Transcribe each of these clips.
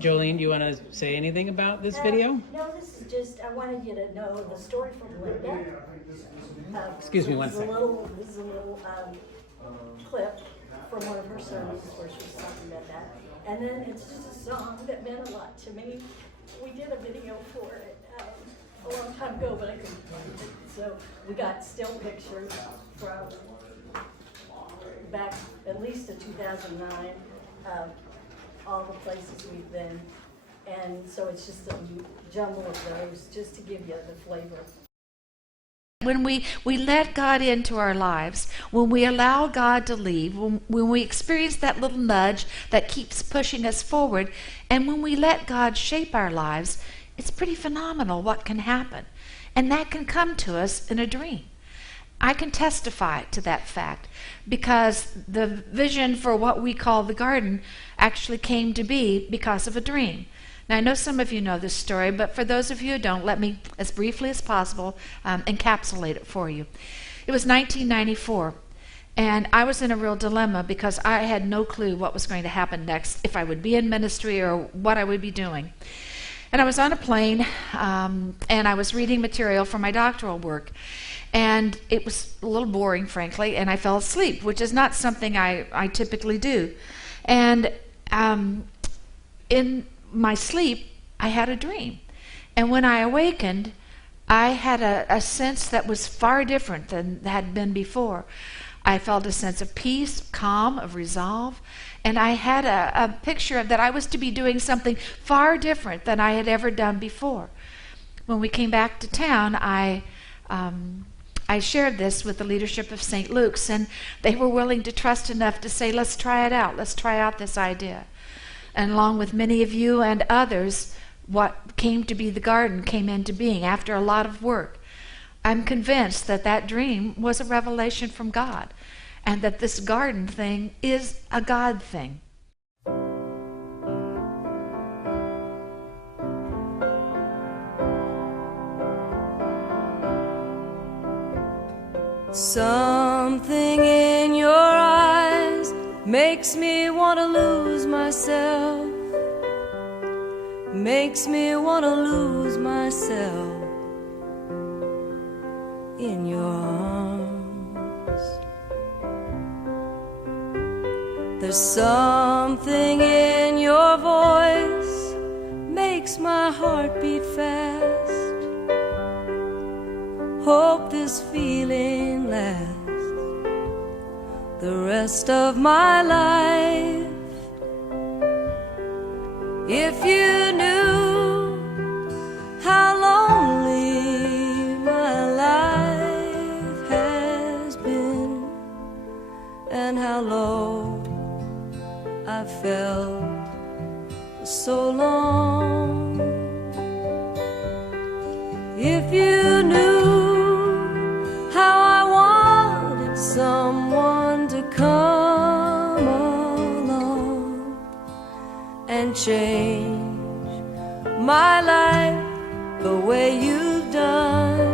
Jolene, do you want to say anything about this video? No, this is just, I wanted you to know the story from Linda. Excuse me one second. This is a little clip from one of her sermons where she was talking about that. And then it's just a song that meant a lot to me. We did a video for it a long time ago, but I couldn't find it. So we got still pictures from back at least to 2009. All the places we've been, and so it's just a jumble of those just to give you the flavor. When we let God into our lives, when we allow God to lead, when we experience that little nudge that keeps pushing us forward, and when we let God shape our lives, it's pretty phenomenal what can happen. And that can come to us in a dream. I can testify to that fact because the vision for what we call the garden actually came to be because of a dream. Now, I know some of you know this story, but for those of you who don't, let me, as briefly as possible, encapsulate it for you. It was 1994, and I was in a real dilemma because I had no clue what was going to happen next, if I would be in ministry or what I would be doing. And I was on a plane, and I was reading material for my doctoral work. And it was a little boring, frankly, and I fell asleep, which is not something I typically do. And in my sleep, I had a dream. And when I awakened, I had a sense that was far different than had been before. I felt a sense of peace, calm, of resolve, and I had a picture that I was to be doing something far different than I had ever done before. When we came back to town, I shared this with the leadership of St. Luke's, and they were willing to trust enough to say, let's try it out. Let's try out this idea. And along with many of you and others, what came to be the garden came into being after a lot of work. I'm convinced that that dream was a revelation from God, and that this garden thing is a God thing. Something in your eyes makes me want to lose myself, makes me want to lose myself in your arms. There's something in your voice makes my heart beat fast. Hope this feeling lasts the rest of my life. If you knew how lonely my life has been, and how low I felt for so long. If you knew how I wanted someone to come along and change my life the way you've done.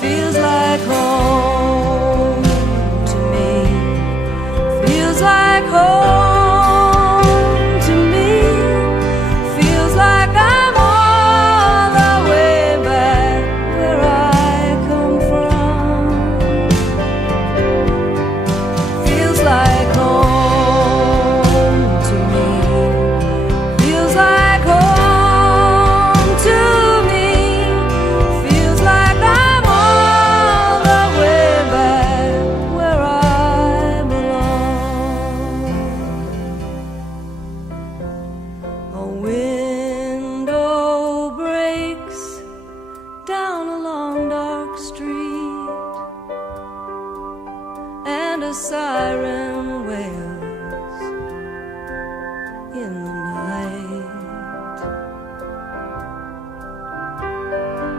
Feels like home to me, feels like home. A siren wails in the night,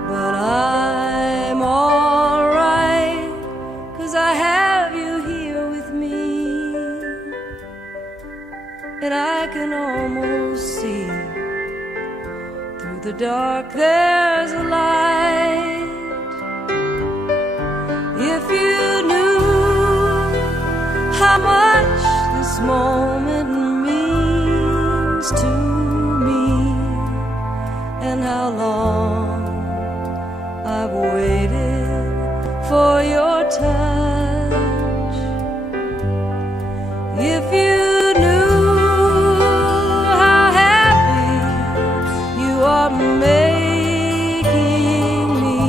but I'm alright, 'cause I have you here with me, and I can almost see through the dark there's a light. If you knew how much this moment means, to me, and how long I've waited for your touch. If you knew how happy you are making me,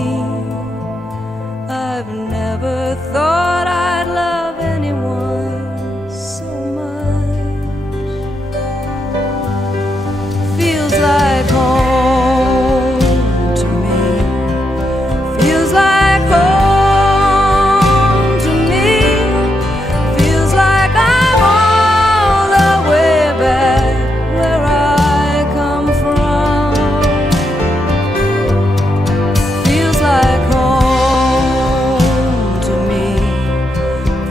I've never thought I'd love anyone so much. Feels like home to me. Feels like home to me. Feels like I'm all the way back where I come from. Feels like home to me.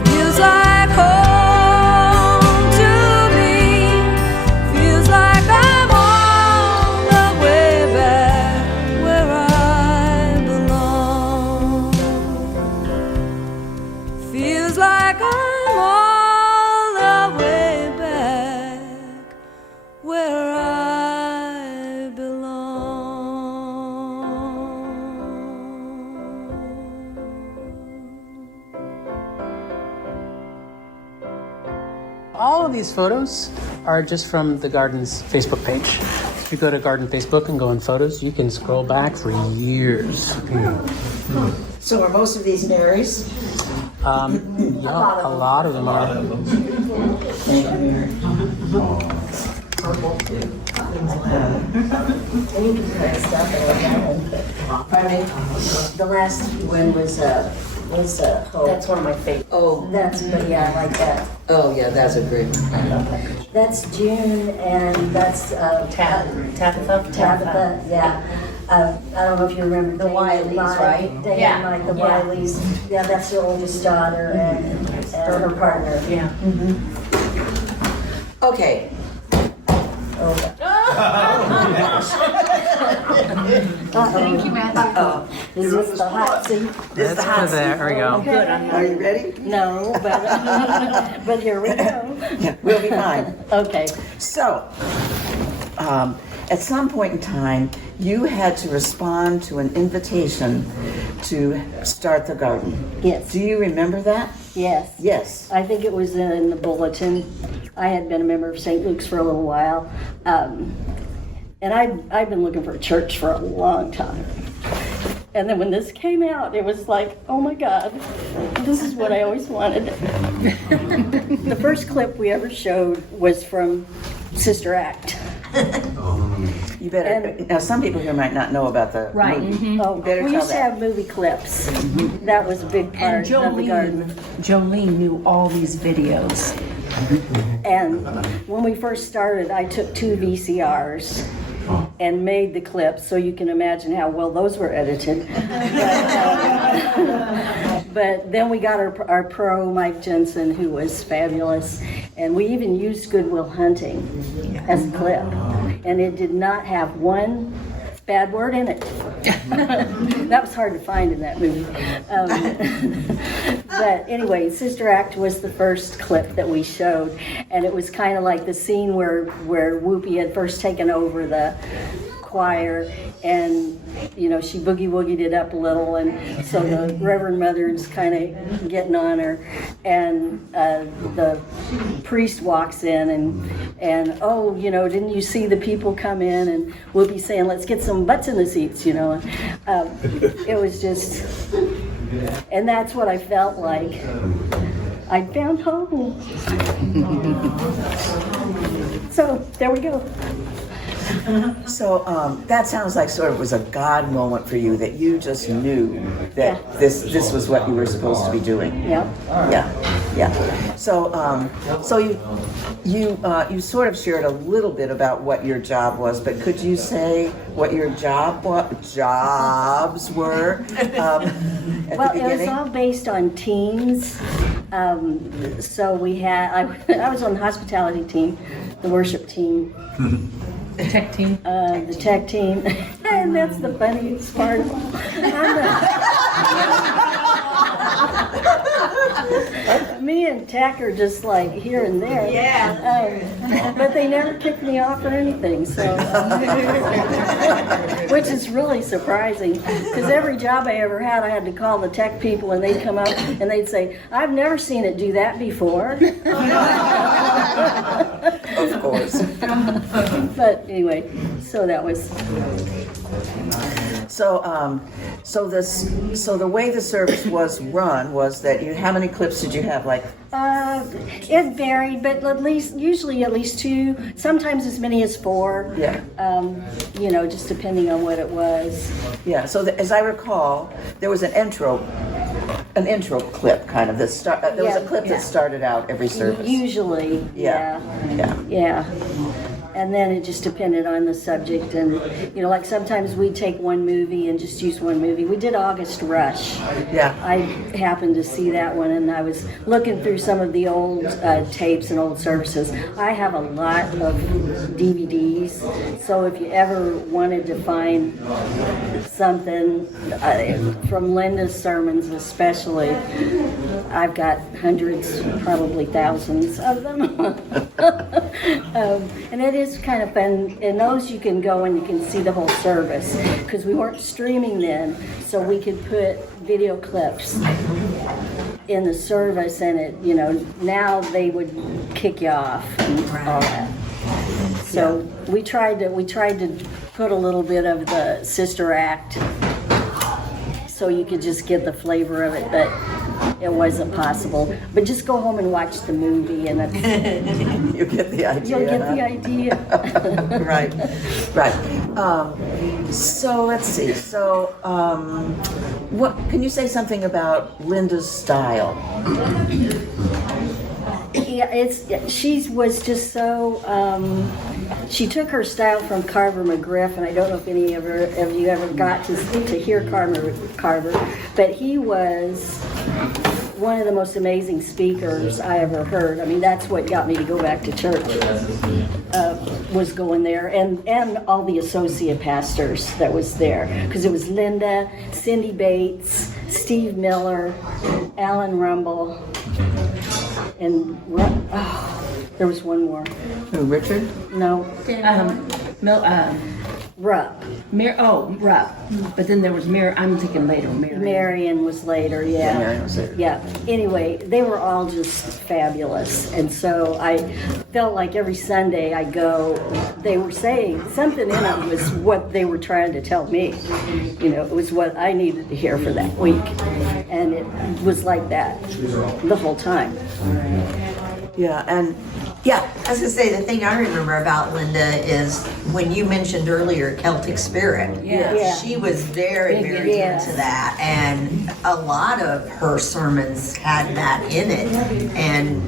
Feels like home to me. Feels like I'm all the way back where I belong. Feels like I'm all the way back where I belong. All of these photos are just from the garden's Facebook page. If you go to Garden Facebook and go in photos, you can scroll back for years. So are most of these Marys? Yeah, a lot of them are. Thank you, Mary. And you can cut stuff and look at it. Pardon me? The last one was Hope. That's one of my favorites. Oh, That's, but yeah, I like that. oh yeah, that's a great one. That's June, and that's Tabitha, yeah. I don't know if you remember. The Wileys, right? Yeah, like the Wileys. Yeah, that's their oldest daughter and her partner. Yeah. Okay. Thank you, Matthew. Is this the hot seat? Let's put there we go. Good. Are you ready? No, but here we go. Yeah, we'll be fine. Okay. So, at some point in time, you had to respond to an invitation to start the garden. Yes. Do you remember that? Yes. Yes. I think it was in the bulletin. I had been a member of St. Luke's for a little while. And I've been looking for a church for a long time. And then when this came out, it was like, oh my God, this is what I always wanted. The first clip we ever showed was from Sister Act. You better, now some people here might not know about the movie. Oh, Better we tell used to that. have movie clips. That was a big part of the garden. Joleen knew all these videos. And when we first started, I took 2 VCRs and made the clips, so you can imagine how well those were edited. But then we got our pro, Mike Jensen, who was fabulous, and we even used Good Will Hunting as a clip. And it did not have one bad word in it. That was hard to find in that movie. But anyway, Sister Act was the first clip that we showed, and it was kind of like the scene where Whoopi had first taken over the choir, and you know, she boogie-woogied it up a little, and so the Reverend Mother's kind of getting on her, and the priest walks in, and oh, you know, didn't you see the people come in, and Whoopi saying, let's get some butts in the seats, you know. It was just, and that's what I felt like. I found home. So there we go. So that sounds like sort of was a God moment for you, that you just knew that this was what you were supposed to be doing. Yep. Yeah. So you sort of shared a little bit about what your job was, but could you say what your jobs were at Well, the it was beginning? all based on teams. So we had, I was on the hospitality team, the worship team. The tech team. The tech team, and that's the funniest part of all. Me and Tack are just like here and there. Yeah. But they never kicked me off or anything, so. Which is really surprising, because every job I ever had, I had to call the tech people, and they'd come up and they'd say, "I've never seen it do that before." Of course. But anyway, so that was. So the way the service was run was that how many clips did you have? Like, It varied, but usually at least 2, sometimes as many as 4. Yeah. Just depending on what it was. yeah. So as I recall, there was an intro clip kind of. There was a clip that started out every service. Usually, Yeah. yeah. And then it just depended on the subject, and like sometimes we'd take one movie and just use one movie. We did August Rush. Yeah. I happened to see that one, and I was looking through some of the old tapes and old services. I have a lot of DVDs, so if you ever wanted to find something from Linda's sermons especially, I've got hundreds, probably thousands of them. And it is kind of fun. In those you can go and you can see the whole service, because we weren't streaming then, so we could put video clips in the service, and now they would kick you off and all that. So we tried to put a little bit of the sister act so you could just get the flavor of it, but it wasn't possible. But just go home and watch the movie, and You get the idea. you'll get the idea. Right. So let's see. So, what can you say something about Linda's style? Yeah, she was just so. She took her style from Carver McGriff, and I don't know if any of you ever got to hear Carver, but he was one of the most amazing speakers I ever heard. I mean, that's what got me to go back to church. Was going there, and all the associate pastors that was there, because it was Linda, Cindy Bates, Steve Miller, Alan Rumble, and there was one more. Who, Richard? No, Rupp. Rupp. But then there was Mary. I'm thinking later. Marion was later, yeah. Marion was there. Yeah. Anyway, they were all just fabulous. And so I felt like every Sunday I go, they were saying something in it was what they were trying to tell me. It was what I needed to hear for that week. And it was like that the whole time. Yeah, and I was gonna say, the thing I remember about Linda is when you mentioned earlier Celtic spirit. Yeah. She was very, very Yes. into that, and a lot of her sermons had that in it, and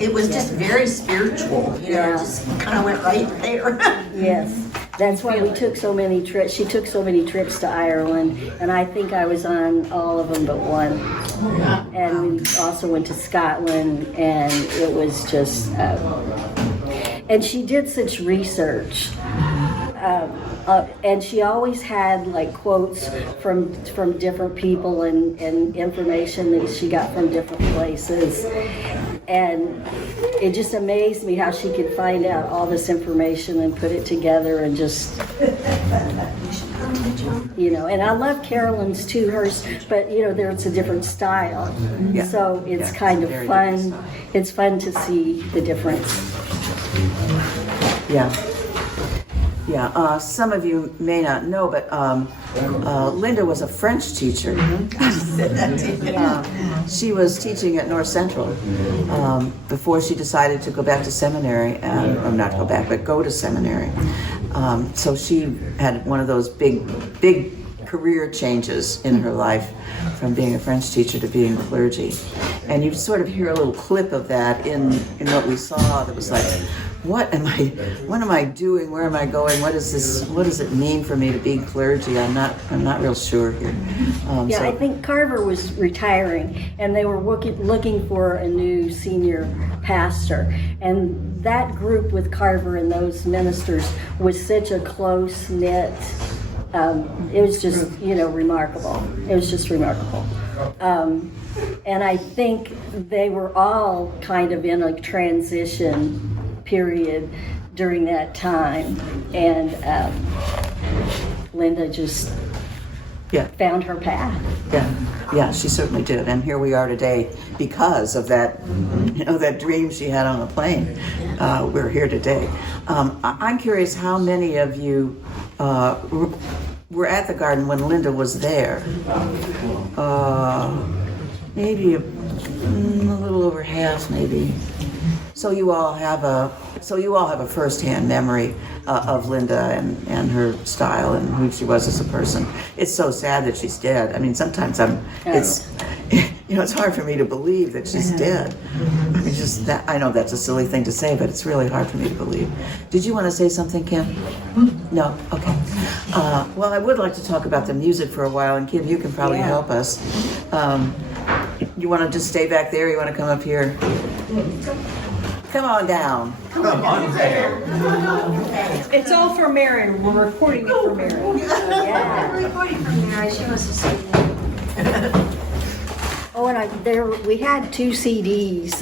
it was just very spiritual. It just kind of went right there. Yes. That's why we took so many trips. She took so many trips to Ireland, and I think I was on all of them but one. And we also went to Scotland, and it was just, and she did such research. And she always had like quotes from different people and information that she got from different places. And it just amazed me how she could find out all this information and put it together and just, and I love Carolyn's too, hers, but there's a different style. Yeah. So it's Yeah, kind of very fun. different. It's fun to see the difference. yeah. Some of you may not know, but Linda was a French teacher. She was teaching at North Central before she decided to go back to seminary, or not go back, but go to seminary. So she had one of those big career changes in her life, from being a French teacher to being clergy. And you sort of hear a little clip of that in what we saw that was like, what am I doing? Where am I going? What does it mean for me to be clergy? I'm not real sure here. I think Carver was retiring, and they were looking for a new senior pastor. And that group with Carver and those ministers was such a close-knit, it was just, remarkable. It was just remarkable. And I think they were all kind of in a transition period during that time. And Linda just Yeah. found her path. Yeah, she certainly did. And here we are today because of that, that dream she had on the plane. We're here today. I'm curious how many of you were at the garden when Linda was there. Maybe a little over half, maybe. So you all have a first-hand memory of Linda and her style and who she was as a person. It's so sad that she's dead. I mean, sometimes it's hard for me to believe that she's dead. I mean, just that. I know that's a silly thing to say, but it's really hard for me to believe. Did you want to say something, Kim? No. Okay. Well, I would like to talk about the music for a while, and Kim, you can probably help us. You want to just stay back there? Or you want to come up here? Come on down. It's all for Mary. We're recording it for Mary. Yeah. Recording from Mary, she wants to say that. Oh, and we had 2 CDs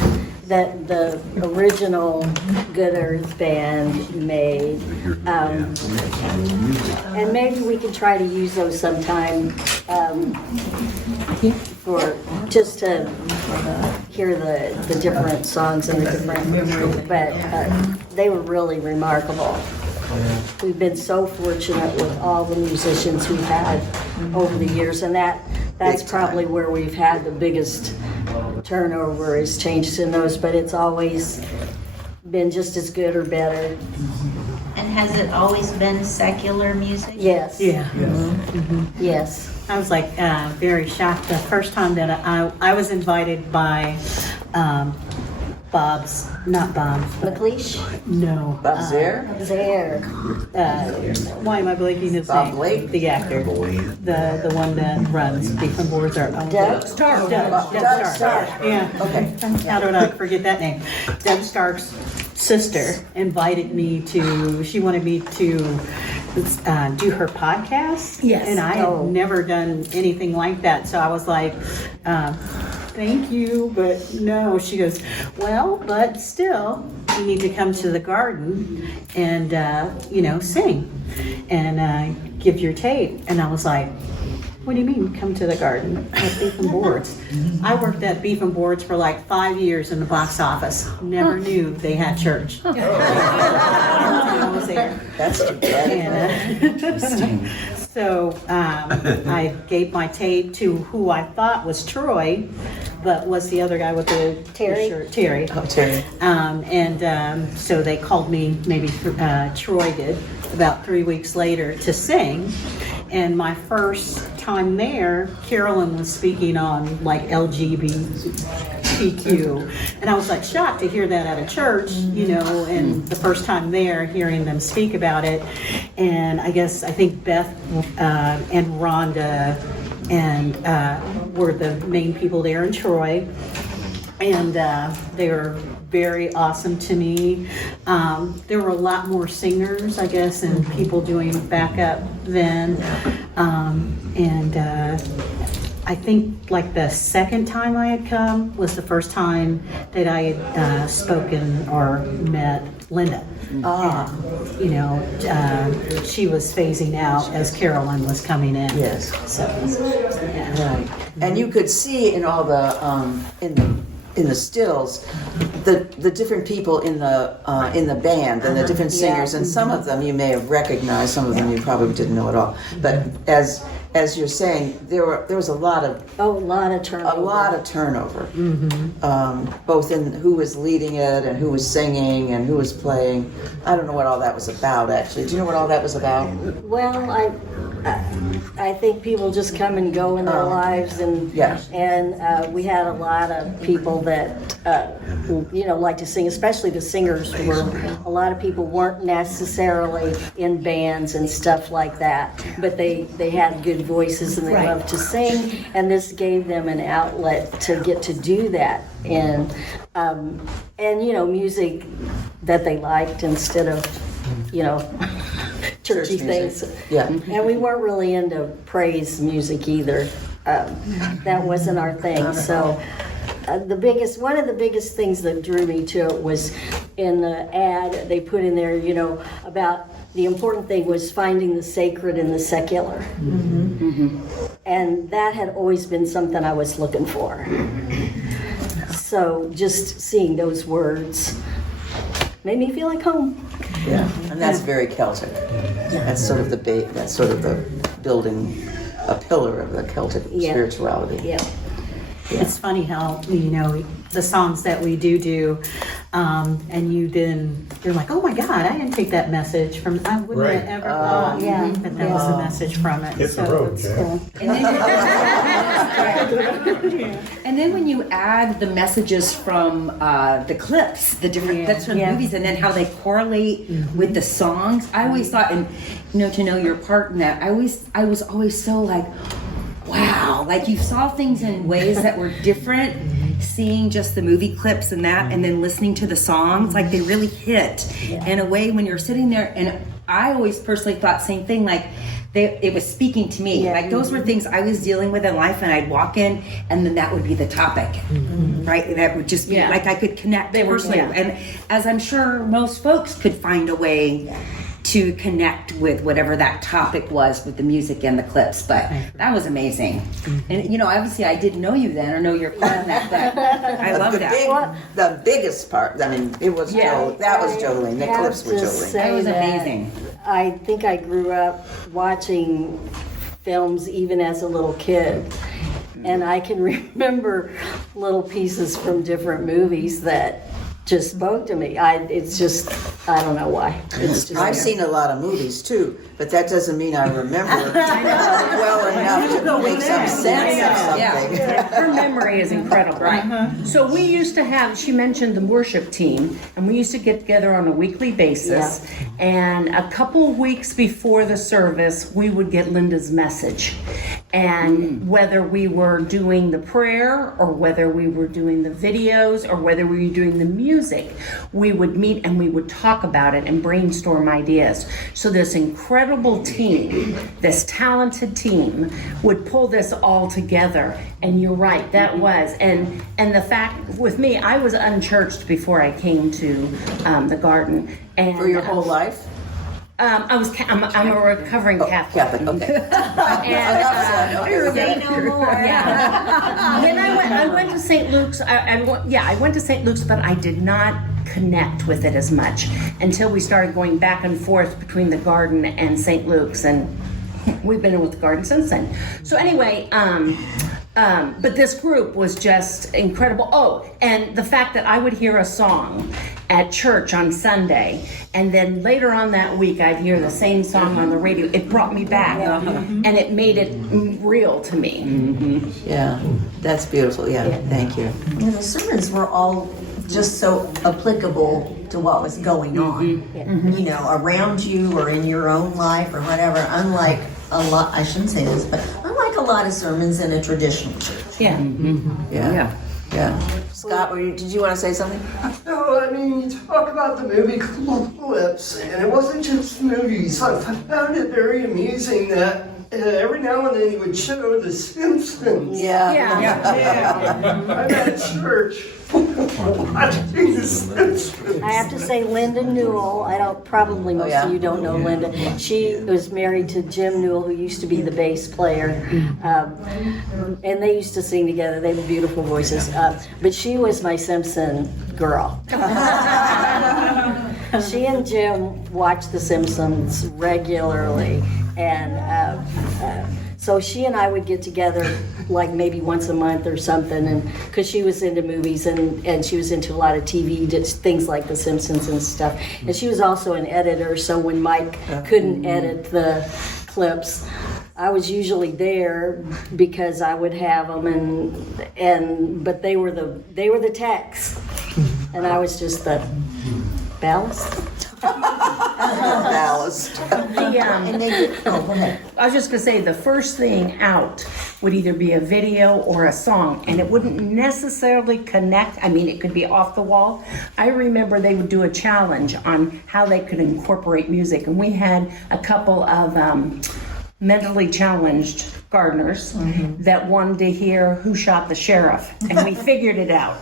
that the original Good Earth Band made. And maybe we can try to use those sometime for just to hear the different songs and the different, but they were really remarkable. We've been so fortunate with all the musicians we've had over the years, and that's probably where we've had the biggest turnover is changes in those, but it's always been just as good or better. And has it always been secular music? Yes. Yeah. Yes. I was like very shocked the first time that I was invited by not Bob. McLeish? No. Bob Zare? There. Why am I blanking his Bob name? Blake? The actor. The one that runs Beef and Boards. Doug Stark. Doug Stark. Yeah. Okay. How did I forget that name? Doug Stark's sister invited me she wanted me to do her podcast. Yes. And I had never done anything like that. So I was like, thank you, but no. She goes, well, but still, you need to come to the garden and, sing and give your tape. And I was like, what do you mean, come to the garden at Beef and Boards? I worked at Beef and Boards for like 5 years in the box office. Never knew they had church. I was there. That's too bad. So I gave my tape to who I thought was Troy, but was the other guy with the Terry? shirt, Terry. Oh, Terry. So they called me, maybe Troy did, about 3 weeks later to sing. And my first time there, Carolyn was speaking on like LGBTQ. And I was like shocked to hear that at a church, and the first time there, hearing them speak about it. And I think Beth and Rhonda and were the main people there in Troy. And they were very awesome to me. There were a lot more singers, I guess, and people doing backup then. I think like the second time I had come was the first time that I had spoken or met Linda. She was phasing out as Carolyn was coming in. Yes. So, yeah. Right. And you could see in all the in the stills the different people in the band and the different singers, and some of them you may have recognized, some of them you probably didn't know at all. But as you're saying, there was a lot of turnover. A lot of turnover, both in who was leading it and who was singing and who was playing. I don't know what all that was about, actually. Do you know what all that was about? Well, I think people just come and go in their lives, and we had a lot of people that like to sing, especially the singers. A lot of people weren't necessarily in bands and stuff like that, but they had good voices and they loved to sing, and this gave them an outlet to get to do that and music that they liked instead of churchy things. Yeah. And we weren't really into praise music either. that wasn't our thing. So one of the biggest things that drew me to it was in the ad they put in there, about the important thing was finding the sacred in the secular. And that had always been something I was looking for. So just seeing those words made me feel like home. Yeah, and that's very Celtic. That's sort of the building, a pillar of the Celtic spirituality. Yeah. It's funny how, the songs that we do, and you're like, oh my God, I didn't take that message from, I wouldn't have ever thought that there was a message from it. Hit the road, it's yeah. cool. And then when you add the messages from the clips, the different clips from the movies, and then how they correlate with the songs, I always thought, and to know your part in that, I was always so like, wow, like you saw things in ways that were different, seeing just the movie clips and that, and then listening to the songs, like they really hit in a way when you're sitting there. And I always personally thought same thing, like it was speaking to me. Like those were things I was dealing with in life, and I'd walk in and then that would be the topic, right? That would just be like I could connect personally. And as I'm sure most folks could find a way to connect with whatever that topic was with the music and the clips, but that was amazing. And obviously I didn't know you then or know your part in that, but I love that. The biggest part, I mean, it was that was Joleen. The clips were Joleen. That was amazing. I think I grew up watching films even as a little kid. And I can remember little pieces from different movies that just spoke to me. I don't know why. I've seen a lot of movies too, but that doesn't mean I remember well enough to make some sense of something. Her memory is incredible. Right. So we used to have, she mentioned the worship team, and we used to get together on a weekly basis. And a couple weeks before the service, we would get Linda's message. And whether we were doing the prayer or whether we were doing the videos or whether we were doing the music, we would meet and we would talk about it and brainstorm ideas. So this incredible team, this talented team would pull this all together. And you're right, that was. And the fact with me, I was unchurched before I came to the garden. And for your whole life? I'm a recovering Catholic. Okay. Say no more. When I went to St. Luke's. I went to St. Luke's, but I did not connect with it as much until we started going back and forth between the garden and St. Luke's, and we've been with the garden since then. So anyway, but this group was just incredible. Oh, and the fact that I would hear a song at church on Sunday, and then later on that week I'd hear the same song on the radio. It brought me back, and it made it real to me. Yeah, that's beautiful. Yeah, thank you. The sermons were all just so applicable to what was going on, around you or in your own life or whatever. Unlike a lot, I shouldn't say this, but unlike a lot of sermons in a traditional church. Yeah. Scott, did you want to say something? No, I mean, you talk about the movie clips, and it wasn't just movies. I found it very amusing that every now and then he would show The Simpsons. I'm at church watching The Simpsons. I have to say, Linda Newell, probably most of you don't know Linda. She was married to Jim Newell, who used to be the bass player. And they used to sing together. They have beautiful voices. But she was my Simpson girl. She and Jim watched The Simpsons regularly. And so she and I would get together like maybe once a month or something, and because she was into movies and she was into a lot of TV, things like The Simpsons and stuff. And she was also an editor, so when Mike couldn't edit the clips, I was usually there because I would have them, but they were the techs, and I was just the ballast. Ballast. I was just going to say, the first thing out would either be a video or a song, and it wouldn't necessarily connect. I mean, it could be off the wall. I remember they would do a challenge on how they could incorporate music, and we had a couple of mentally challenged gardeners that wanted to hear Who Shot the Sheriff, and we figured it out.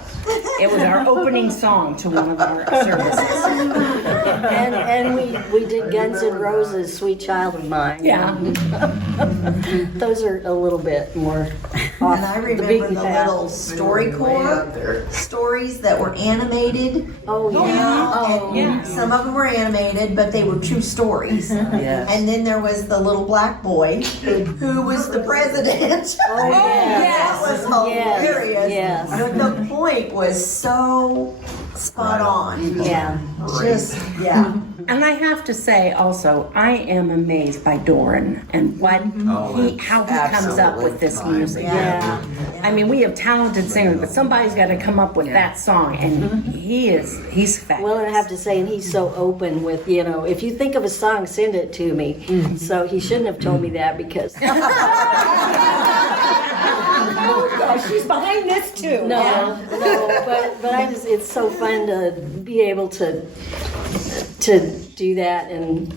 It was our opening song to one of our services. And we did Guns N' Roses, Sweet Child of Mine. Yeah. Those are a little bit more off And I the remember beaten the path. little StoryCorps stories that were animated. Oh, yeah. And some of them were animated, but they were true stories. Yes. And then there was the little black boy who was the president. Oh, yes. That was hilarious. Yes. But the point was so spot on. Yeah. And I have to say also, I am amazed by Doran and how he comes up with this music. Yeah. I mean, we have talented singers, but somebody's got to come up with that song, and he's fabulous. Well, and I have to say, and he's so open with, if you think of a song, send it to me. So he shouldn't have told me that because. She's behind this too. No, but it's so fun to be able to do that and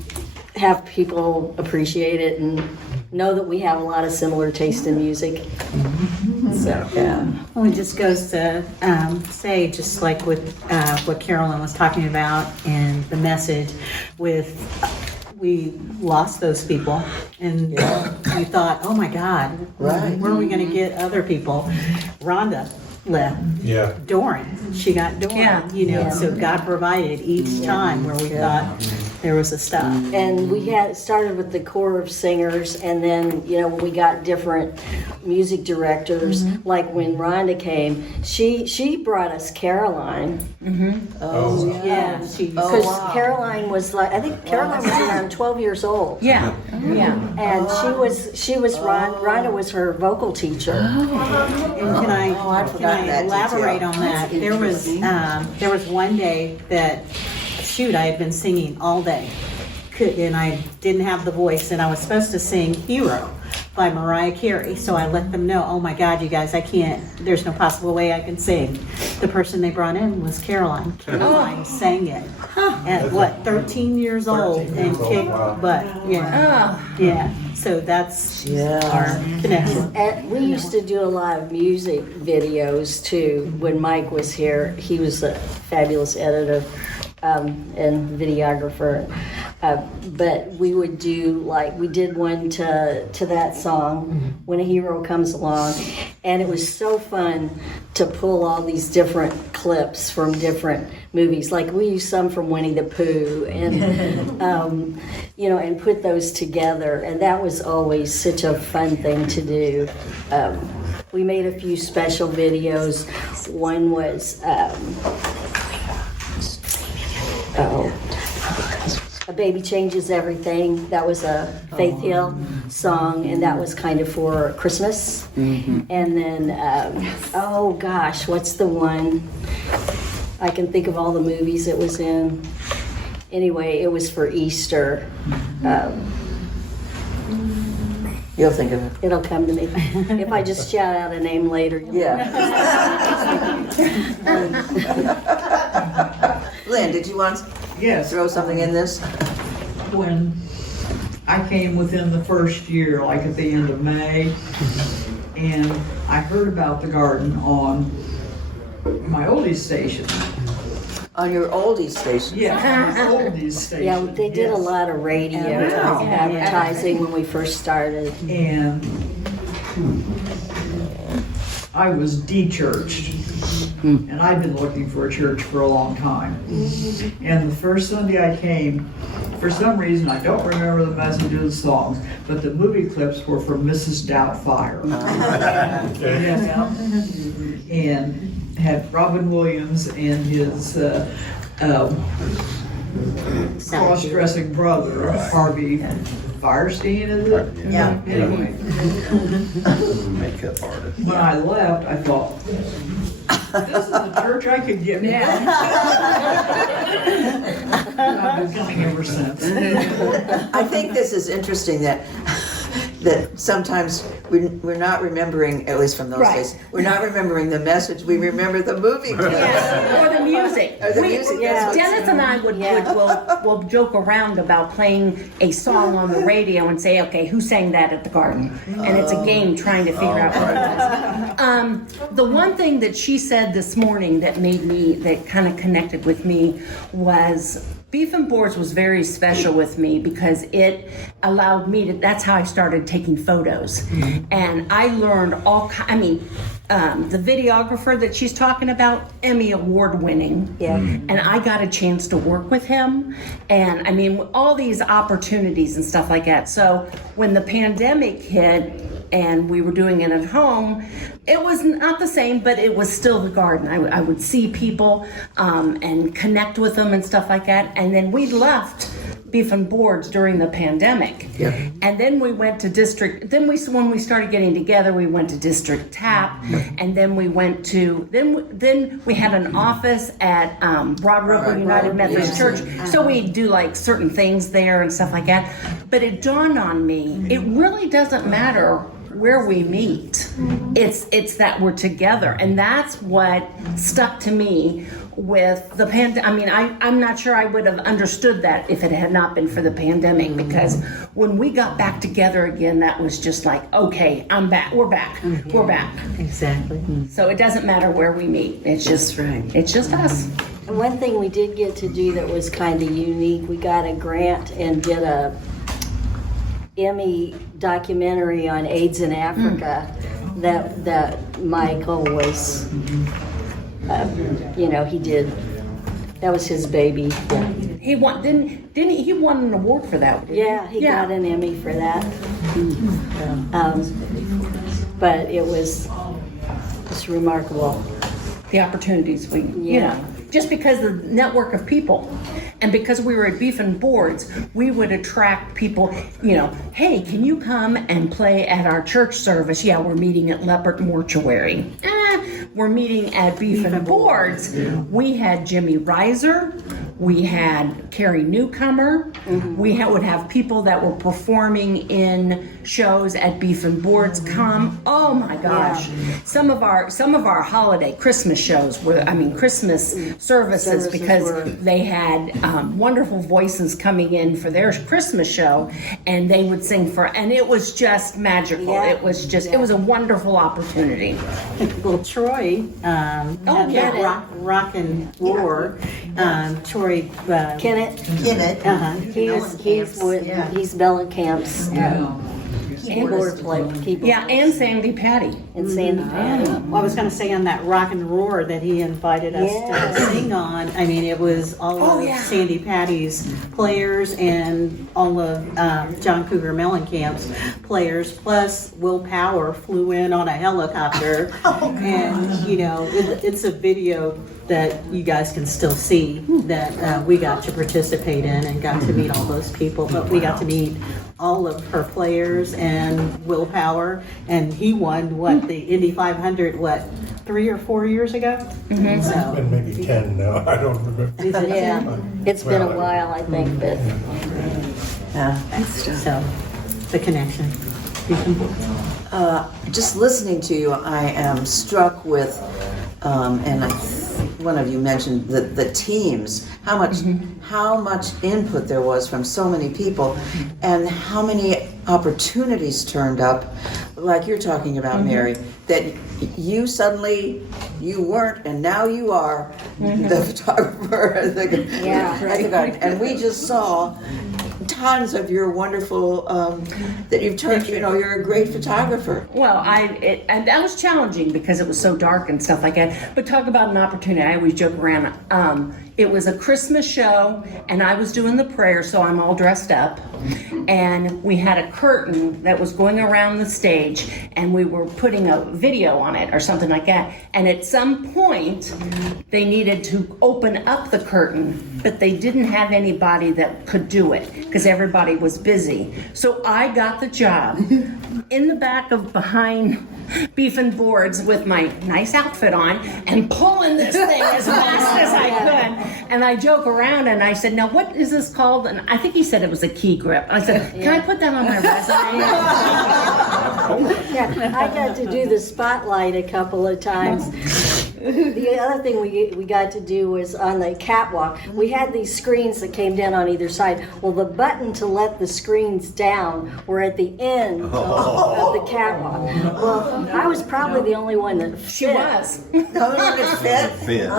have people appreciate it and know that we have a lot of similar taste in music. So Well, it just goes to say, just like with what Carolyn was talking about and the message we lost those people, and we thought, oh my God, where are we going to get other people? Rhonda left. Yeah. Doran, she got Doran. So God provided each time where we thought there was a stop. And we had started with the core of singers, and then we got different music directors. Like when Rhonda came, she brought us Caroline. Because Caroline was Caroline was around 12 years old. Yeah. And she was Rhonda was her vocal teacher. And can I elaborate on that? There was one day that I had been singing all day, and I didn't have the voice, and I was supposed to sing Hero by Mariah Carey. So I let them know, oh my God, you guys, I can't, there's no possible way I can sing. The person they brought in was Caroline. Caroline sang it at 13 years old and kicked butt. Yeah. So that's our connection. And we used to do a lot of music videos too. When Mike was here, he was a fabulous editor and videographer. But we would do, we did one to that song, When a Hero Comes Along, and it was so fun to pull all these different clips from different movies. Like we used some from Winnie the Pooh, and and put those together, and that was always such a fun thing to do. We made a few special videos. One was A Baby Changes Everything. That was a Faith Hill song, and that was kind of for Christmas. And then, what's the one? I can think of all the movies it was in. Anyway, it was for Easter. You'll think of it. It'll come to me. If I just shout out a name later. Lynn, did you want to throw something in this? When I came within the first year, like at the end of May, and I heard about the garden on my oldies station. On your oldies station? Yeah, on my oldies station. Yeah, they did a lot of radio advertising when we first started. And I was de-churched. And I'd been looking for a church for a long time. And the first Sunday I came, for some reason, I don't remember the message of the songs, but the movie clips were from Mrs. Doubtfire. And had Robin Williams and his cross-dressing brother, Harvey Firestein, is it? Yeah. Anyway. Makeup artist. When I left, I thought, this is the church I could get me. I've been coming ever since. I think this is interesting that that sometimes we're not remembering, at least from those Right. days, we're not remembering the message, we remember the movie. Yes, or the music. Or the music, that's what's- Dennis and I will joke around about playing a song on the radio and say, okay, who sang that at the garden? And it's a game trying to figure out what it was. The one thing that she said this morning that kind of connected with me was Beef and Boards was very special with me because it allowed me to, that's how I started taking photos. And I learned the videographer that she's talking about, Emmy Award winning. Yeah. And I got a chance to work with him. And I mean, all these opportunities and stuff like that. So when the pandemic hit and we were doing it at home, it was not the same, but it was still the garden. I would see people and connect with them and stuff like that. And then we left Beef and Boards during the pandemic. Yeah. And then we went to when we started getting together, we went to District Tap, and then we went to, then we had an office at Broad Ripple United Methodist Church. So we do like certain things there and stuff like that. But it dawned on me, it really doesn't matter where we meet. It's that we're together. And that's what stuck to me with the pandemic. I mean, I'm not sure I would have understood that if it had not been for the pandemic, because when we got back together again, that was just like, okay, I'm back. We're back. We're back. Exactly. So it doesn't matter where we meet. It's just It's just us. And one thing we did get to do that was kind of unique, we got a grant and did a Emmy documentary on AIDS in Africa that Michael was, he did. That was his baby. Yeah. He won. Didn't he won an award for that? Yeah, he got an Emmy for that. But it was just remarkable. The opportunities just because the network of people, and because we were at Beef and Boards, we would attract people, hey, can you come and play at our church service? Yeah, we're meeting at Leopard Mortuary. We're meeting at Beef and Boards. We had Jimmy Reiser. We had Carrie Newcomer. We would have people that were performing in shows at Beef and Boards come. Oh my gosh. Some of our holiday Christmas shows were, Christmas services because they had wonderful voices coming in for their Christmas show, and they would sing and it was just magical. Yeah. It was just, it was a wonderful opportunity. Well, Troy, rock and roar. Troy Kennett. He's Mellencamp's keyboard player. Yeah, and Sandy Patty. And Sandy Patty. Well, I was going to say on that rock and roar that he invited us to sing on. I mean, it was all of Sandy Patty's players and all of John Cougar Mellencamp's players, plus Will Power flew in on a helicopter. And, it's a video that you guys can still see that we got to participate in and got to meet all those people. But we got to meet all of her players and Will Power, and he won the Indy 500 3 or 4 years ago. So maybe 10 now. I don't remember. It's been a while, I think, but so the connection. Just listening to you, I am struck with, and one of you mentioned the teams, how much input there was from so many people, and how many opportunities turned up, like you're talking about, Mary, that you weren't, and now you are the photographer at the garden. And we just saw tons of your wonderful that you've turned. You're a great photographer. Well, and that was challenging because it was so dark and stuff like that. But talk about an opportunity. I always joke around. It was a Christmas show, and I was doing the prayer, so I'm all dressed up. And we had a curtain that was going around the stage, and we were putting a video on it or something like that. And at some point, they needed to open up the curtain, but they didn't have anybody that could do it because everybody was busy. So I got the job in the back of behind beef and boards with my nice outfit on and pulling this thing as fast as I could. And I joke around and I said, now what is this called? And I think he said it was a key grip. I said, can I put that on my resume? Yeah, I got to do the spotlight a couple of times. The other thing we got to do was on the catwalk. We had these screens that came down on either side. Well, the button to let the screens down were at the end of the catwalk. Well, I was probably the only one that fit. She was. The only one that fit?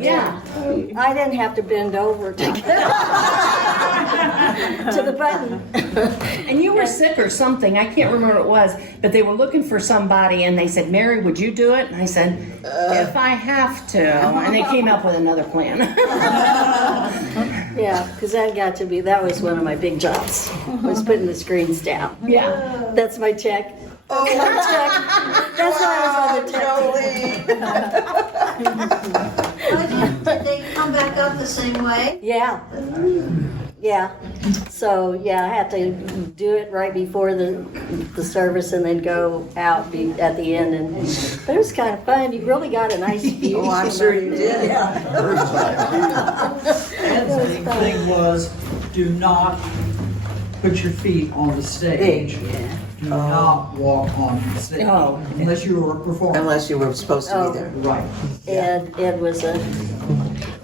Yeah. I didn't have to bend over to get to the button. And you were sick or something. I can't remember what it was, but they were looking for somebody and they said, Mary, would you do it? And I said, if I have to. And they came up with another plan. Yeah, because that was one of my big jobs, was putting the screens down. Yeah. That's my check. Oh, my check. That's why I was on the check. Did they come back up the same way? Yeah. Yeah. So, yeah, I had to do it right before the service and then go out at the end. But it was kind of fun. You really got a nice view. Oh, I'm sure you did. And the thing was, do not put your feet on the stage. Do not walk on the stage. Oh. Unless you were performing. Unless you were supposed to be there. Right. And Ed was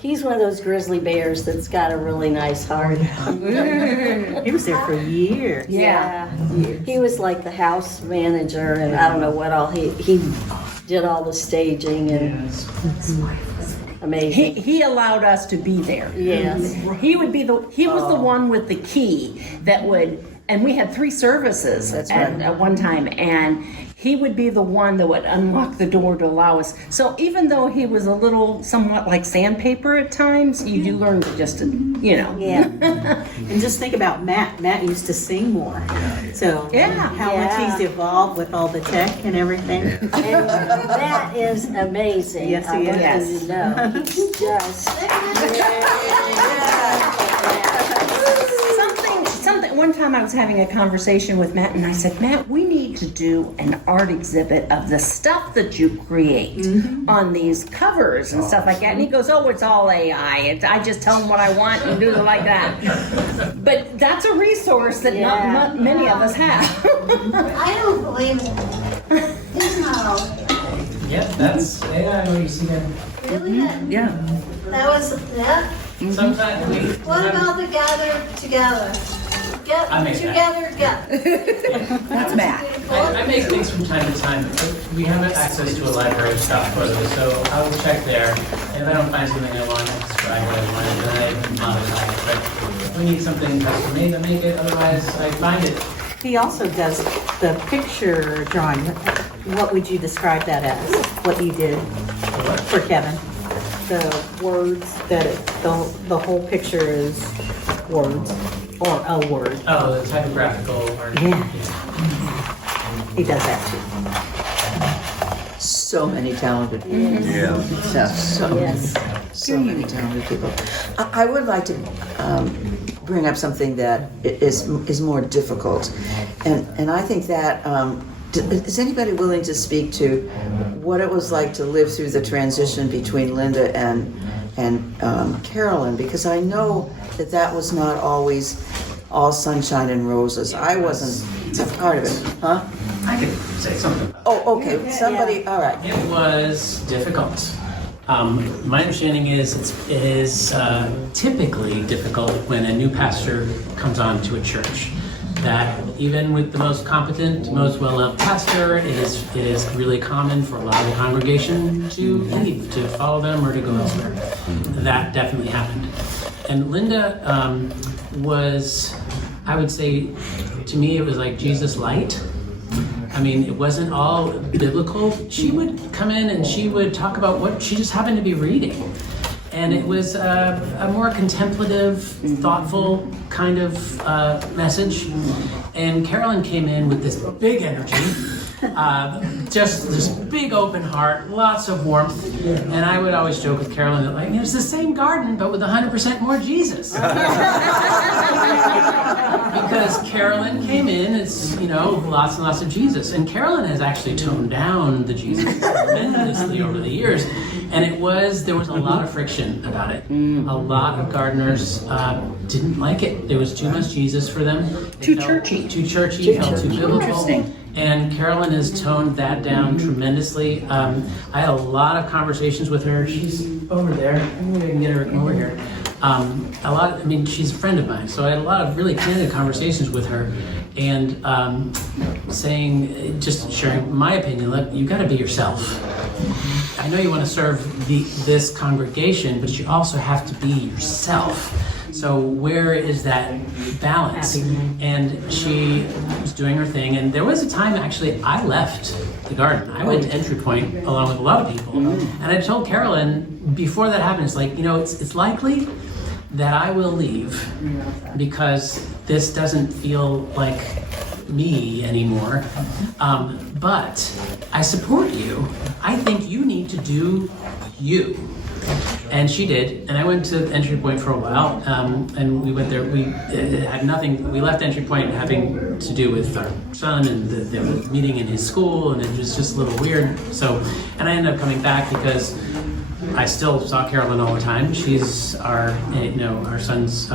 he's one of those grizzly bears that's got a really nice heart. He was there for years. Yeah. He was like the house manager and I don't know what all. He did all the staging and amazing. He allowed us to be there. Yes. He was the one with the key that would, and we had 3 services at one time, and he would be the one that would unlock the door to allow us. So even though he was a little somewhat like sandpaper at times, you do learn to just, Yeah. And just think about Matt. Matt used to sing more. So how much he's evolved with all the tech and everything. And that is amazing. Yes, he is. I want you to know. He's just. One time I was having a conversation with Matt and I said, Matt, we need to do an art exhibit of the stuff that you create on these covers and stuff like that. And he goes, oh, it's all AI. I just tell him what I want and do it like that. But that's a resource that not many of us have. I don't believe it. It's not all. Yep, that's AI. What you see there? Really? Yeah. That was that? Sometimes we. What about the gather together? Get I make together, That's Matt. I make things from time to time. We have access to a library of stock photos, so I will check there. And if I don't find something I want, I describe what I want, and then I modify it. But if we need something custom made, I make it. Otherwise, I find it. He also does the picture drawing. What would you describe that as? What you did for Kevin? The words that the whole picture is words. Or a word. Oh, the typographical art. Yeah. He does that too. So many talented people. So many talented people. I would like to bring up something that is more difficult, and I think that is anybody willing to speak to what it was like to live through the transition between Linda and Carolyn, because I know that was not always all sunshine and roses. I wasn't a part of it, huh? I could say something. Oh, okay. Somebody. All right. It was difficult. My understanding is it is typically difficult when a new pastor comes on to a church. That even with the most competent, most well-loved pastor, it is really common for a lot of the congregation to leave, to follow them, or to go elsewhere. That definitely happened. And Linda was, I would say, to me, it was like Jesus light. I mean, it wasn't all biblical. She would come in and she would talk about what she just happened to be reading. And it was a more contemplative, thoughtful kind of message. And Carolyn came in with this big energy, just this big open heart, lots of warmth. And I would always joke with Carolyn that, like, it's the same garden, but with 100% more Jesus. Because Carolyn came in, it's, lots and lots of Jesus. And Carolyn has actually toned down the Jesus tremendously over the years. And there was a lot of friction about it. A lot of gardeners didn't like it. There was too much Jesus for them. Too churchy. Too churchy, felt too biblical. Interesting. And Carolyn has toned that down tremendously. I had a lot of conversations with her. She's over there. Maybe I can get her to come over here. She's a friend of mine, so I had a lot of really candid conversations with her, and just sharing my opinion. Look, you got to be yourself. I know you want to serve this congregation, but you also have to be yourself. So where is that balance? And she was doing her thing, and there was a time actually I left the garden. I went to Entry Point along with a lot of people, and I told Carolyn before that happened, it's likely that I will leave because this doesn't feel like me anymore. But I support you. I think you need to do you. And she did, and I went to Entry Point for a while, and we went there. We had nothing. We left Entry Point having to do with our son and the meeting in his school, and it was just a little weird. So, and I ended up coming back because I still saw Carolyn all the time. She's our son's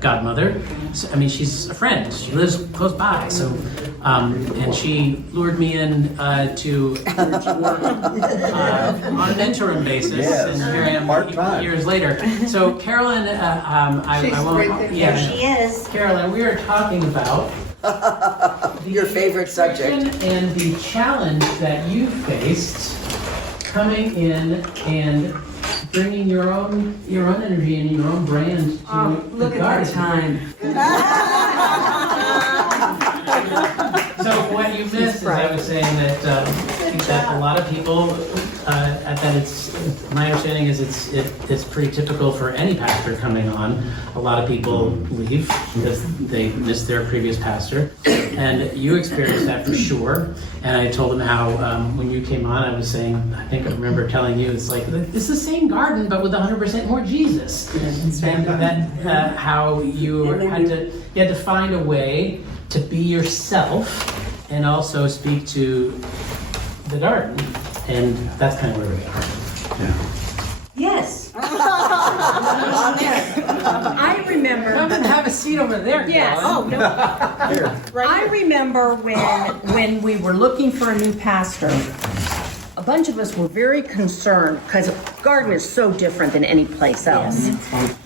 godmother. So, she's a friend. She lives close by. So, and she lured me in to work on an interim basis, and here I am years later. So, Carolyn, I won't. There she is. Carolyn, we are talking about your favorite subject and the challenge that you faced coming in and bringing your own energy and your own brand to look the at garden. that time. So what you missed is I was saying that that a lot of people my understanding is it's pretty typical for any pastor coming on. A lot of people leave because they missed their previous pastor, and you experienced that for sure. And I told them how when you came on, I was saying, I think I remember telling you, it's the same garden but with 100% more Jesus. And that how you had to find a way to be yourself and also speak to the garden, and that's kind of where we are. Yes. I remember. Come and have a seat over there. Yes. Carolyn. Oh no. I remember when we were looking for a new pastor. A bunch of us were very concerned because garden is so different than any place else.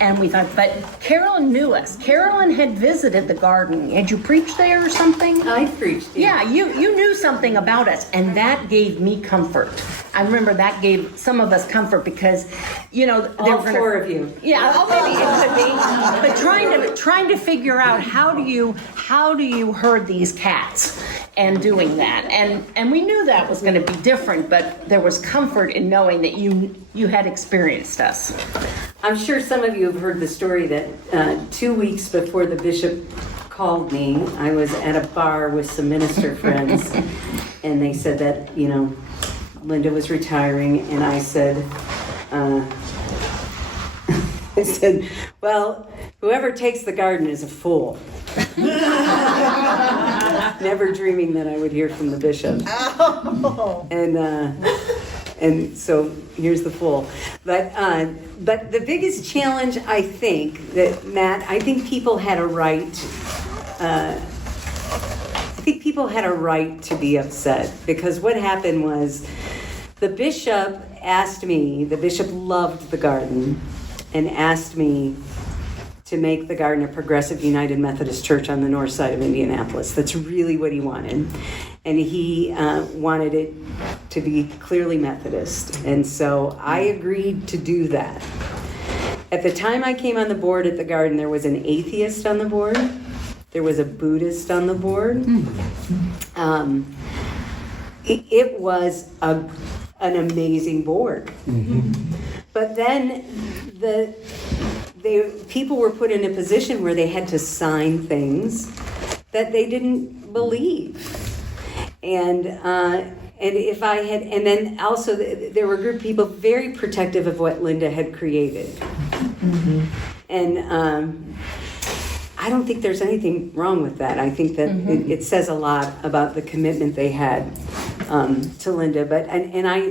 And we thought, but Carolyn knew us. Carolyn had visited the garden. Had you preached there or something? I preached. Yeah, you knew something about us, and that gave me comfort. I remember that gave some of us comfort because, all four of you. Yeah, maybe it could be. But trying to figure out how do you herd these cats and doing that, and we knew that was going to be different, but there was comfort in knowing that you had experienced us. I'm sure some of you have heard the story that 2 weeks before the bishop called me, I was at a bar with some minister friends, and they said that, Linda was retiring, and I said, well, whoever takes the garden is a fool. Never dreaming that I would hear from the bishop. And so here's the fool. But the biggest challenge, I think, that Matt, I think people had a right. To be upset, because what happened was the bishop loved the garden and asked me to make the garden a Progressive United Methodist Church on the north side of Indianapolis. That's really what he wanted. And he wanted it to be clearly Methodist. And so I agreed to do that. At the time I came on the board at the garden, there was an atheist on the board. There was a Buddhist on the board. It was an amazing board. But then people were put in a position where they had to sign things that they didn't believe. And if I had, and then also there were a group of people very protective of what Linda had created. Mm-hmm. And I don't think there's anything wrong with that. I think that it says a lot about the commitment they had to Linda. But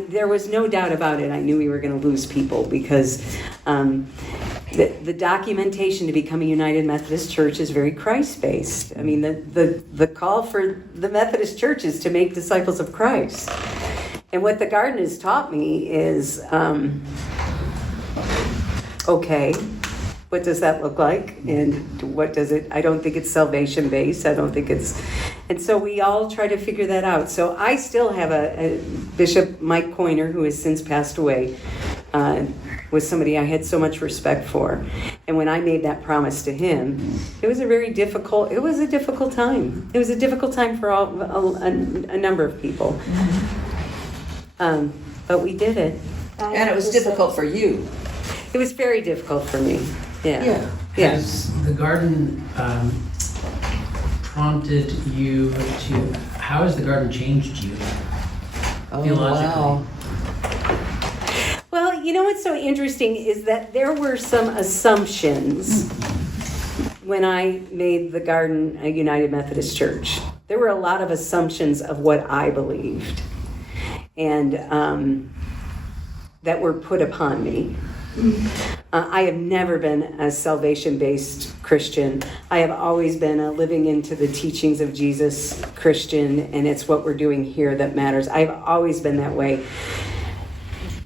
there was no doubt about it. I knew we were going to lose people because the documentation to become a United Methodist Church is very Christ-based. I mean, the call for the Methodist Church is to make disciples of Christ. And what the Garden has taught me is, okay, what does that look like? And what does it, I don't think it's salvation-based. I don't think it's, and so we all try to figure that out. So I still have a Bishop Mike Coiner, who has since passed away, was somebody I had so much respect for. And when I made that promise to him, it was a difficult time. It was a difficult time for a number of people. But we did it. And it was difficult for you. It was very difficult for me. Yeah. Has the Garden prompted you to, how has the Garden changed you theologically? Wow. Well, you know what's so interesting is that there were some assumptions when I made the Garden a United Methodist Church. There were a lot of assumptions of what I believed and that were put upon me. I have never been a salvation-based Christian. I have always been a living into the teachings of Jesus Christian, and it's what we're doing here that matters. I've always been that way.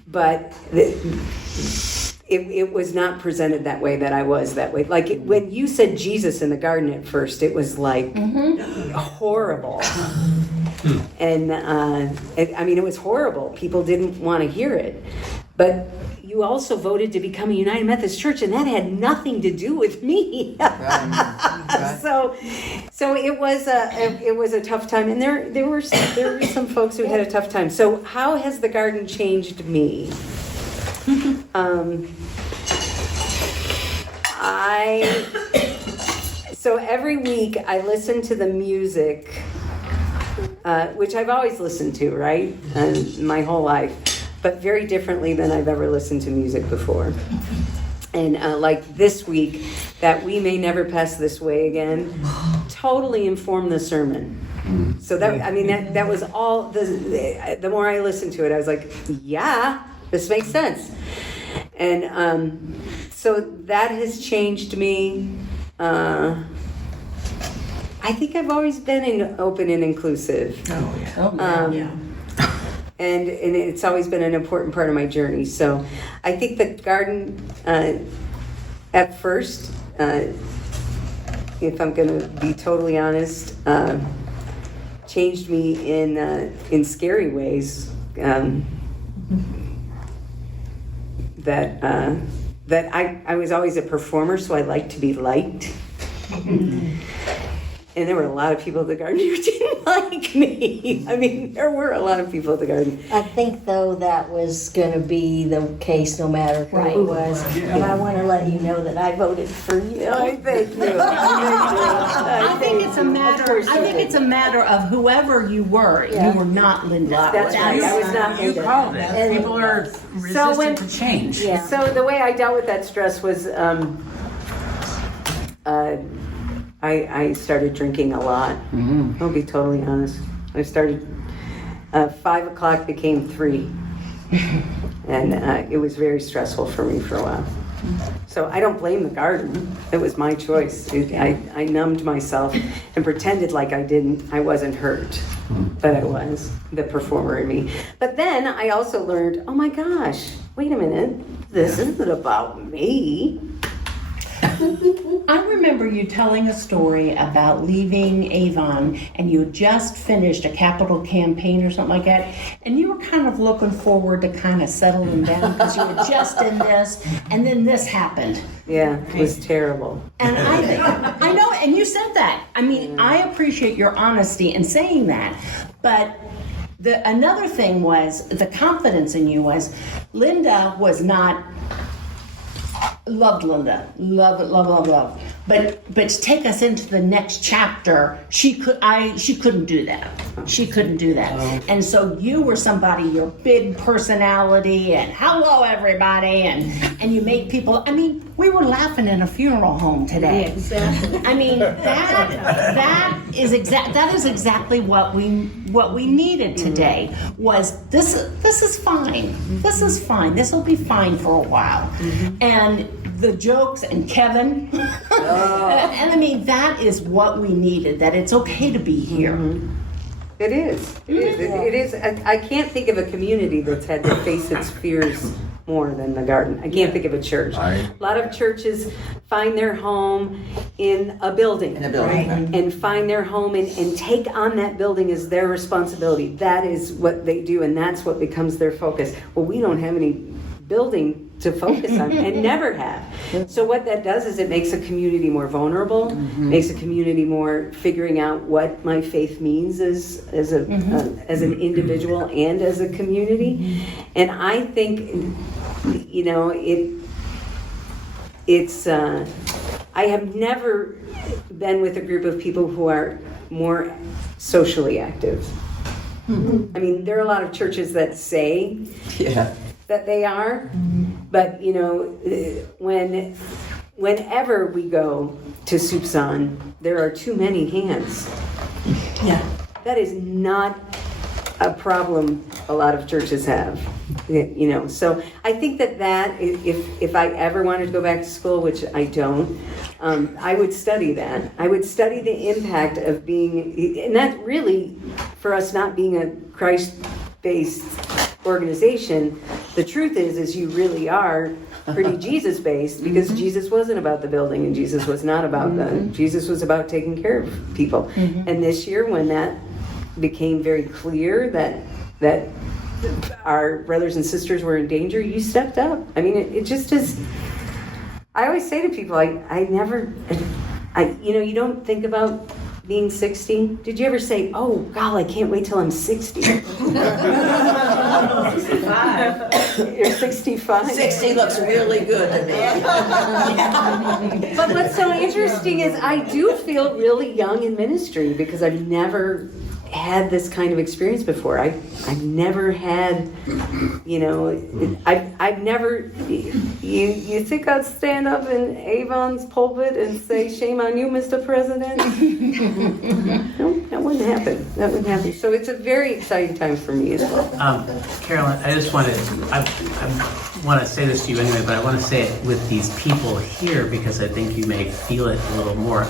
But it was not presented that way that I was that way. Like when you said Jesus in the Garden at first, it was like horrible. And it was horrible. People didn't want to hear it. But you also voted to become a United Methodist Church, and that had nothing to do with me. Right. So it was a tough time, and there were some folks who had a tough time. So how has the Garden changed me? So every week I listen to the music, which I've always listened to, right, my whole life. But very differently than I've ever listened to music before. And like this week, that We May Never Pass This Way Again totally informed the sermon. So that was all, the more I listened to it, I was like, yeah, this makes sense. And so that has changed me. I think I've always been open and inclusive. Yeah. And it's always been an important part of my journey. So I think the Garden, at first, if I'm going to be totally honest, changed me in scary ways. That I was always a performer, so I liked to be liked. And there were a lot of people at the Garden who didn't like me. I mean, there were a lot of people at the Garden. I think, though, that was going to be the case no matter who it was. And I want to let you know that I voted for you. Oh, thank you. I think it's a matter. I think it's a matter of whoever you were. Yeah. You were not Linda. That's right. I was not You Linda. called it. And people are resistant to change. Yeah. So the way I dealt with that stress was I started drinking a lot. I'll be totally honest. I started, 5 o'clock became 3. And it was very stressful for me for a while. So I don't blame the Garden. It was my choice. I numbed myself and pretended like I wasn't hurt. But I was, the performer in me. But then I also learned, oh my gosh, wait a minute. This isn't about me. I remember you telling a story about leaving Avon, and you had just finished a capital campaign or something like that, and you were kind of looking forward to kind of settling down because you were just in this, and then this happened. Yeah, it was terrible. And I know, and you said that. I mean, I appreciate your honesty in saying that, but Another thing was the confidence in you was Linda was not loved Linda, love. But to take us into the next chapter, she couldn't do that. She couldn't do that. And so you were somebody, your big personality, and hello everybody, and you make people. I mean, we were laughing in a funeral home today. Yeah, exactly. I mean, that is exactly what we needed today. Was this is fine. This is fine. This will be fine for a while, and the jokes and Kevin. And I mean, that is what we needed, that it's okay to be here. It is. It is. I can't think of a community that's had to face its fears more than the garden. I can't think of a church. A lot of churches find their home in a building. And find their home and take on that building as their responsibility. That is what they do, and that's what becomes their focus. Well, we don't have any building to focus on and never have. So what that does is it makes a community more vulnerable, makes a community more figuring out what my faith means as an individual and as a community. And I think, you know, it's I have never been with a group of people who are more socially active. I mean, there are a lot of churches that say that they are, but you know, whenever we go to Soupçon, there are too many hands. Yeah. That is not a problem a lot of churches have, you know. So I think that if I ever wanted to go back to school, which I don't, I would study that. I would study the impact of being, and that really, for us not being a Christ-based organization, the truth is you really are pretty Jesus-based, because Jesus wasn't about the building and Jesus was not about Jesus was about taking care of people. And this year, when that became very clear that our brothers and sisters were in danger, you stepped up. I mean, it just is. I always say to people, you don't think about being 60. Did you ever say, oh, God, I can't wait till I'm 60? 65. You're 65? 60 looks really good to me. But what's so interesting is I do feel really young in ministry, because I've never had this kind of experience before. I've never had, you know, I've never, you think I'd stand up in Avon's pulpit and say, shame on you, Mr. President? No, that wouldn't happen. That wouldn't happen. So it's a very exciting time for me as well. Carolyn, I just want to say this to you anyway, but I want to say it with these people here, because I think you may feel it a little more.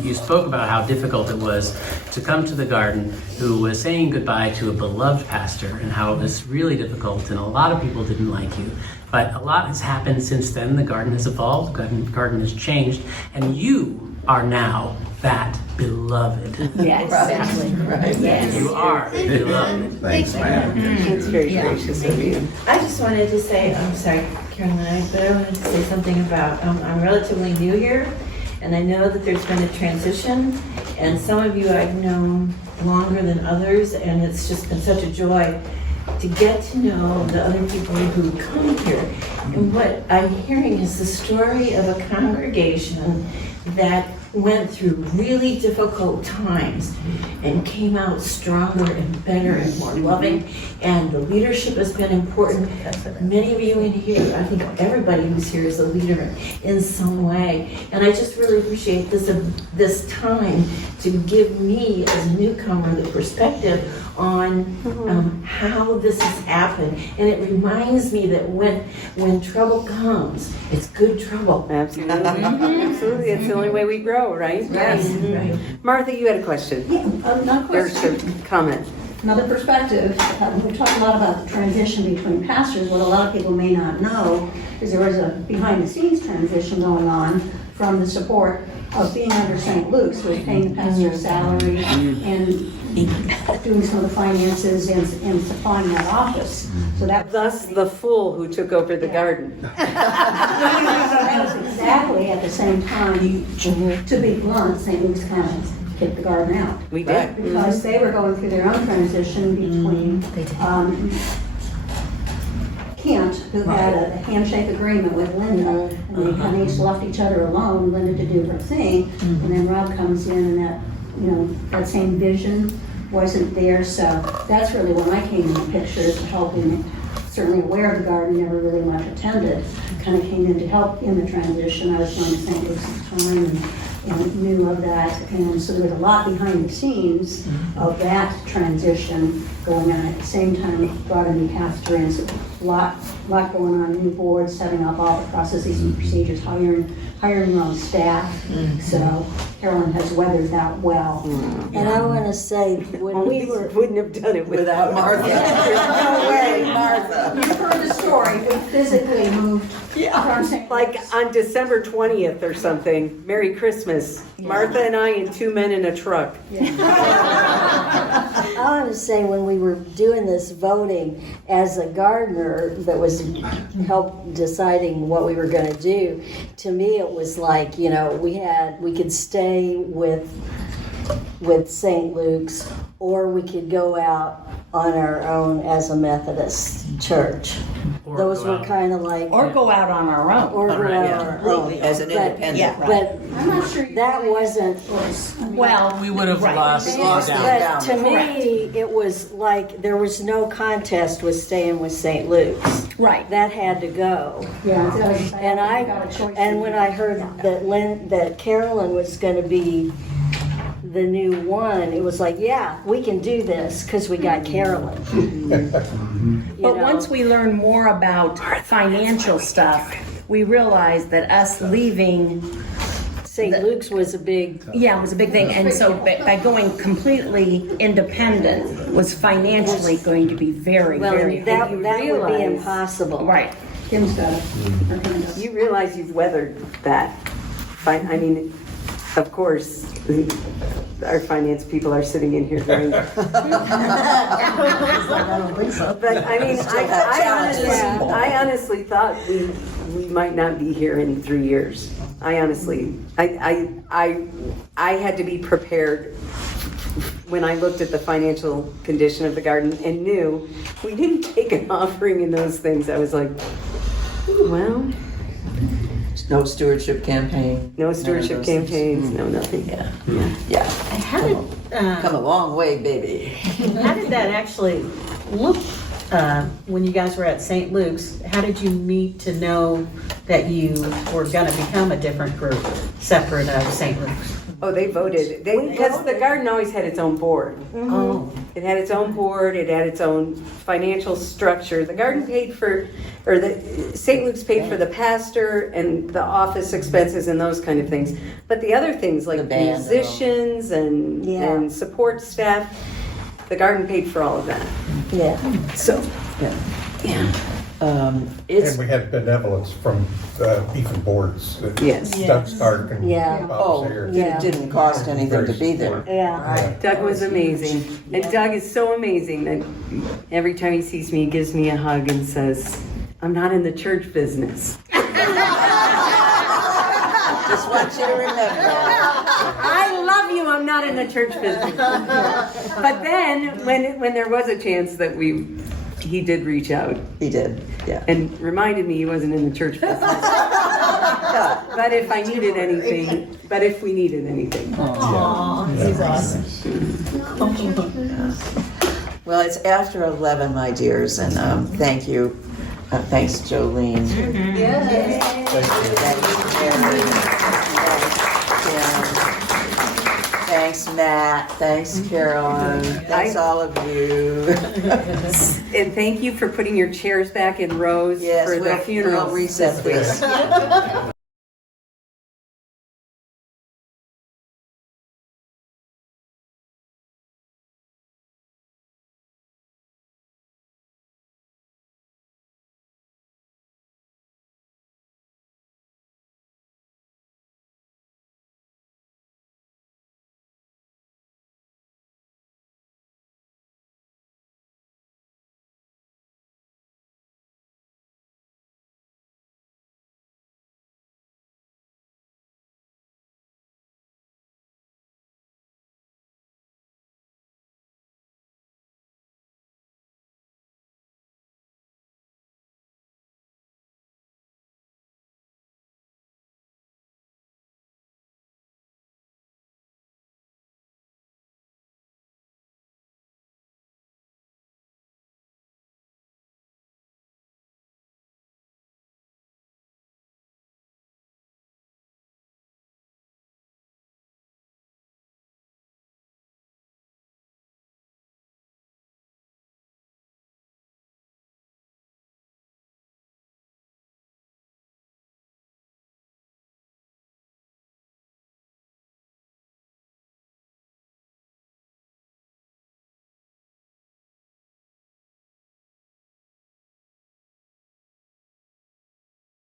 You spoke about how difficult it was to come to the garden, who was saying goodbye to a beloved pastor, and how it was really difficult, and a lot of people didn't like you. But a lot has happened since then. The garden has evolved, the garden has changed, and you are now that beloved. Yes, exactly. Right. Yes. You are beloved. Thanks, man. It's very gracious of you. I just wanted to say, I'm sorry, Caroline, but I wanted to say something about, I'm relatively new here, and I know that there's been a transition, and some of you I've known longer than others, and it's just been such a joy to get to know the other people who come here. And what I'm hearing is the story of a congregation that went through really difficult times and came out stronger and better and more loving, and the leadership has been important. Many of you in here, I think everybody who's here is a leader in some way, and I just really appreciate this time to give me as a newcomer the perspective on how this has happened. And it reminds me that when trouble comes, it's good trouble. Absolutely. Absolutely. It's the only way we grow, right? Yes. Right. Martha, you had a question. Not a Or question. a comment. Another perspective. We talked a lot about the transition between pastors. What a lot of people may not know is there was a behind-the-scenes transition going on from the support of being under St. Luke's, who was paying the pastor's salary and doing some of the finances and supplying that office. So that Thus the fool who took over the garden. that was exactly at the same time, to be blunt, St. Luke's kind of kicked the garden out. We did. Because they were going through their own transition between Kent, who had a handshake agreement with Linda, and they kind of each left each other alone, Linda to do her thing, and then Rob comes in and that, that same vision wasn't there, so that's really when I came in the picture, helping, certainly aware of the garden, never really much attended, kind of came in to help in the transition. I was going to St. Luke's at the time and knew of that, and so there was a lot behind the scenes of that transition going on. At the same time, brought a new pastor in, so a lot going on, new board, setting up all the processes and procedures, hiring your own staff. So Carolyn has weathered that well. And I want to say, when we wouldn't have done it without Martha. There's no way, Martha. You've heard the story. We physically moved. Like on December 20th or something, Merry Christmas. Martha and I and two men in a truck. I want to say, when we were doing this voting, as a gardener that was help deciding what we were going to do, to me it was like, we could stay with St. Luke's, or we could go out on our own as a Methodist church. Those were kind of like... Or go out on our own. Or go out on our own. As an independent. Yeah, But I'm not sure that wasn't... Well, We would have lost But down. to me, it was like there was no contest with staying with St. Luke's. Right. That had to go. Yeah. And when I heard that Carolyn was going to be the new one, it was like, yeah, we can do this because we got Carolyn. But once we learn more about financial stuff, we realized that us leaving St. Luke's was a big... Yeah, it was a big thing. And so by going completely independent was financially going to be very, very that hard. would be impossible. Right. Kim's got it. You realize you've weathered that. I mean, of course, our finance people are sitting in here going, but I mean, I honestly thought we might not be here in 3 years. I honestly, I had to be prepared when I looked at the financial condition of the garden and knew we didn't take an offering in those things. I was like, well... No stewardship campaign. No stewardship campaigns, no nothing. Yeah. How did Come a long way, baby. How did that actually look when you guys were at St. Luke's? How did you meet to know that you were going to become a different group, separate of St. Luke's? Oh, they voted. Because the garden always had its own board. Oh. It had its own board, it had its own financial structure. The garden paid for, or the St. Luke's paid for the pastor and the office expenses and those kind of things. But the other things like musicians and support staff, the garden paid for all of that. Yeah. So, yeah. And we had benevolence from even boards. Yes. Doug Stark and Yeah. Bob Sayer. It didn't cost anything to be there. Yeah. Doug was amazing. And Doug is so amazing that every time he sees me, he gives me a hug and says, I'm not in the church business. Just want you to remember. I love you, I'm not in the church business. But then, when there was a chance that he did reach out. He did, yeah. And reminded me he wasn't in the church business. But if I needed anything, if we needed anything. Aww, he's awesome. Well, it's after 11, my dears, and thank you. Thanks, Joleen. Thanks, Matt. Thanks, Carolyn. Thanks, all of you. And thank you for putting your chairs back in rows for the funeral. We'll reset this.